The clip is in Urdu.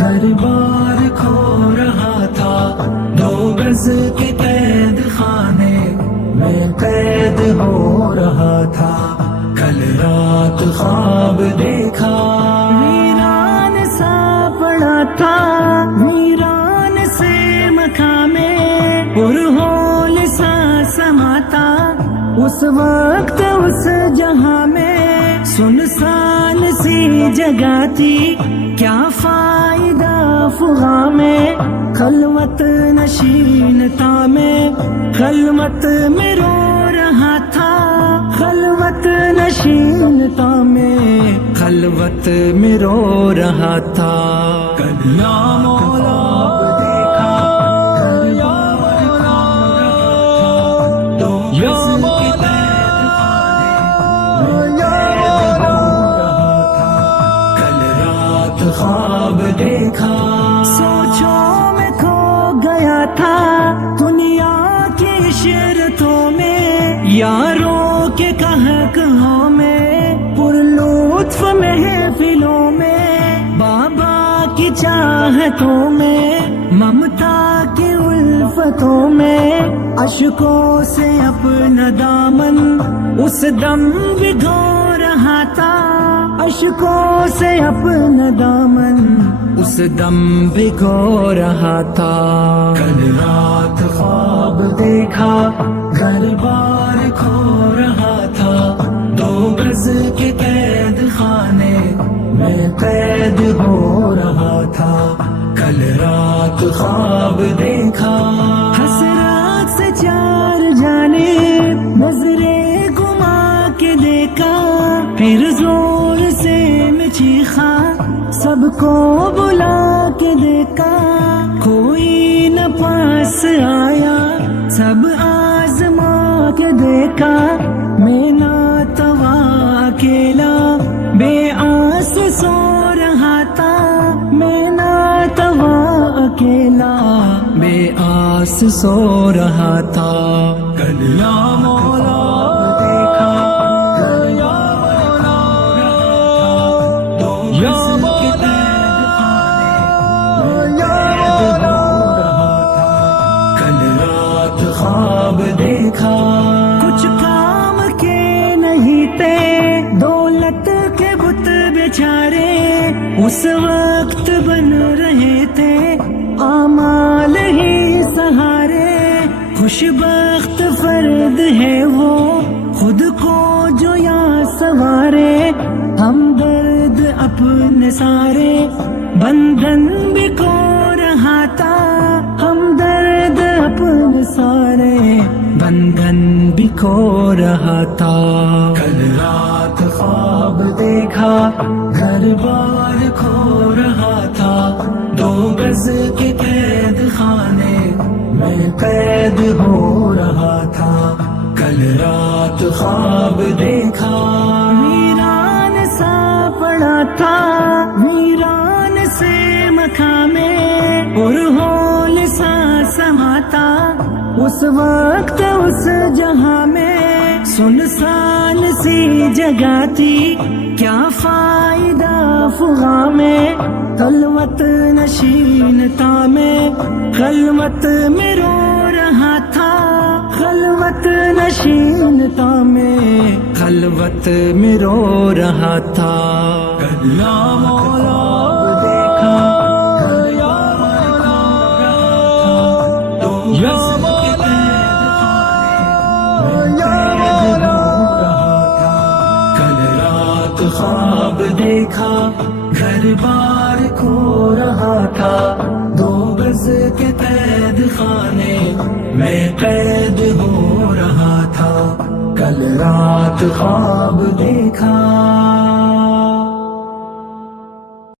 گھر بار کھو رہا تھا، 2 گز کے قید خانے میں قید ہو رہا تھا، کل رات خواب دیکھا ویران سا پڑا تھا، ویران سے مکان میں پرہول سا سما تھا، اس وقت اس جہاں میں سنسان سی جگہ تھی، کیا فائدہ فغاں میں خلوت نشین تھا، میں خلوت میں رو رہا تھا، خلوت نشین تھا، میں خلوت میں رو رہا تھا، کل یا مولا دیکھا، کل یا مولا، یا مولا، خواب دیکھا، سوچوں میں کھو گیا تھا، دنیا کی عشرتوں میں، یاروں کے کہکہوں میں، پرلطف محفلوں میں، بابا کی چاہتوں میں، ممتا کی الفتوں میں، اشکوں سے اپنا دامن اس دم بھگو رہا تھا، اشکوں سے اپنا دامن اس دم بھگو رہا تھا، کل رات خواب دیکھا، گھر بار کھو رہا تھا، 2 گز کے قید خانے میں قید ہو رہا تھا، کل رات خواب دیکھا، حسرات سے 4 جانب نظریں گھما کے دیکھا، پھر زور سے میں چیخا، سب کو بلا کے دیکھا، کوئی نہ پاس آیا، سب آزما کے دیکھا، میں ناتوا اکیلا بے آس سو رہا تھا، میں ناتوا اکیلا بے آس سو رہا تھا، کل یا مولا دیکھا، کل یا مولا، یا مولا، کل رات خواب دیکھا، کچھ کام کے نہیں تھے، دولت کے بت بیچارے اس وقت بن رہے تھے، اعمال ہی سہارے، خوش بخت فرد ہے وہ خود کو جو یہاں سوارے، ہمدرد اپنے سارے بندھن بکھو رہا تھا، ہمدرد اپنے سارے بندھن بکھو رہا تھا، کل رات خواب دیکھا، گھر بار کھو رہا تھا، 2 گز کے قید خانے میں قید ہو رہا تھا، کل رات خواب دیکھا، ویران سا پڑا تھا، ویران سے مکان میں پرہول سا سما تھا، اس وقت اس جہاں میں سنسان سی جگہ تھی، کیا فائدہ فغاں میں خلوت نشین تھا، میں خلوت میں رو رہا تھا، خلوت نشین تھا، میں خلوت میں رو رہا تھا، کل یا مولا دیکھا، کل یا مولا، یا مولا، کل رات خواب دیکھا، گھر بار کھو رہا تھا، 2 گز کے قید خانے میں قید ہو رہا تھا، کل رات خواب دیکھا۔